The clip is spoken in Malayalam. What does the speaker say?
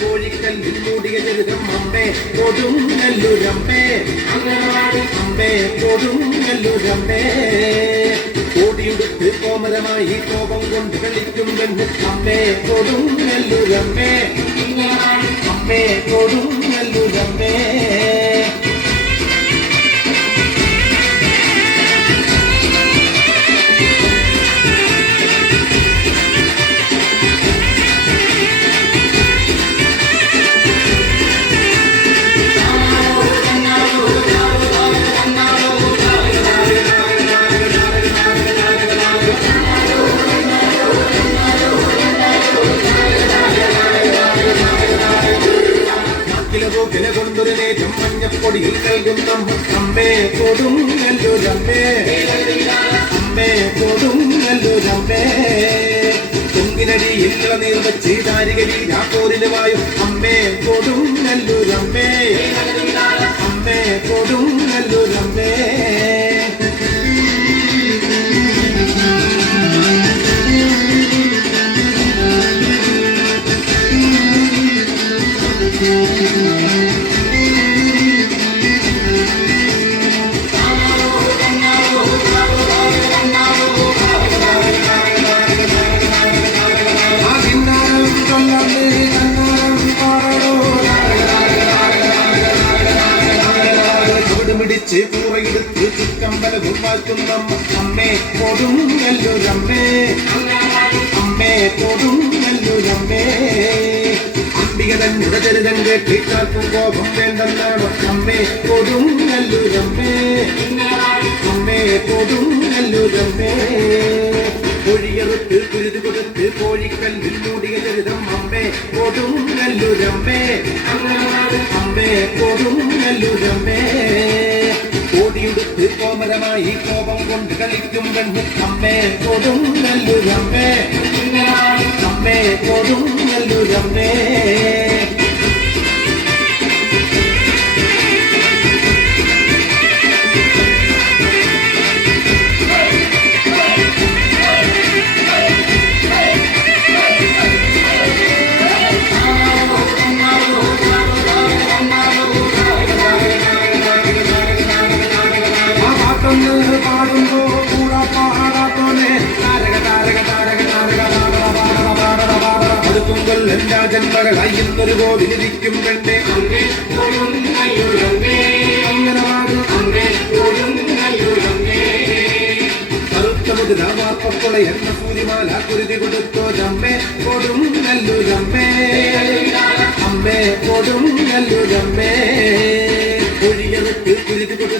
കോഴിക്കല്ലിൽ മൂടിയ ചരിതം അമ്മേ കൊടുങ്ങല്ലൂരമ്മേ അമ്മേ കൊടുങ്ങല്ലൂരമ്മേ കോടിയുടുത്ത് കോമരമായി കോപം കൊണ്ട് കളിക്കും പെണ്ണ് അമ്മേ കൊടുങ്ങല്ലൂരമ്മേ അമ്മേ കൊടുങ്ങല്ലൂരമ്മേ കൊണ്ടൊരു നേരം മഞ്ഞപ്പൊടിയിൽ നൽകുന്ന അമ്മേ കൊടുങ്ങല്ലൂരമ്മേ അമ്മേ കൊടുങ്ങല്ലൂരമ്മേ പൊങ്കിനടിയിൽ ഇളനീർ വെച്ച് ദാരികരി രാക്കോരിലുമായും അമ്മേ കൊടുങ്ങല്ലൂരമ്മേ അമ്മേ കൊടുങ്ങല്ലൂരമ്മേ പിടിച്ച് പൂറയെടുത്ത് ചുക്കമ്പലവും വാഴ്ത്തുന്ന അമ്മേ കൊടുങ്ങല്ലൂരമ്മേ അമ്മേ കൊടുങ്ങല്ലൂരമ്മേ അംബിക തന്നെ ചരിതം കേട്ട് കാർക്കും കോപം വേണ്ടെന്നാണ് അമ്മേ കൊടുങ്ങല്ലൂരമ്മേ അമ്മേ കൊടുങ്ങല്ലൂരമ്മേ കോഴിയറുത്ത് കുരുതി കൊടുത്ത് കോഴിക്കല്ലിൽ മൂടിയ ചരിതം അമ്മേ കൊടുങ്ങല്ലൂരമ്മേ അമ്മേ കൊടുങ്ങല്ലൂരമ്മേ കോടിയുടുത്ത് കോമരമായി കോപം കൊണ്ട് കളിക്കും പെണ്ണ് അമ്മേ കൊടുങ്ങല്ലൂരമ്മേ അമ്മേ കൊടുങ്ങല്ലൂരമ്മേ പാടുമ്പോ കൂടാ പാടാത്തോനെ അതുക്കുമ്പോൾ എല്ലാ ജന്മകളായി ഇന്നൊരു കോവിലിരിക്കും പെണ്ണെ കറുത്ത മുതലാവാർപ്പുള്ള എണ്ണ സൂര്യമാല കുരുതി കൊടുത്തോ അമ്മേ കൊടുങ്ങല്ലൂരമ്മേ അമ്മേ കൊടുങ്ങല്ലൂരമ്മേ ഒഴിയറുത്ത് കുരുതി കൊടുത്തു